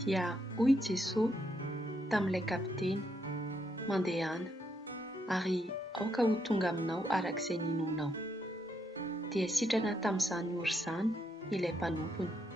dia hoy Jesosy tamin'ilay kapiteny mandehana ary aoka ho tonga aminao arak'izay ninonao. Dia sitrana tamin'izany ora izany ilay mpanompony.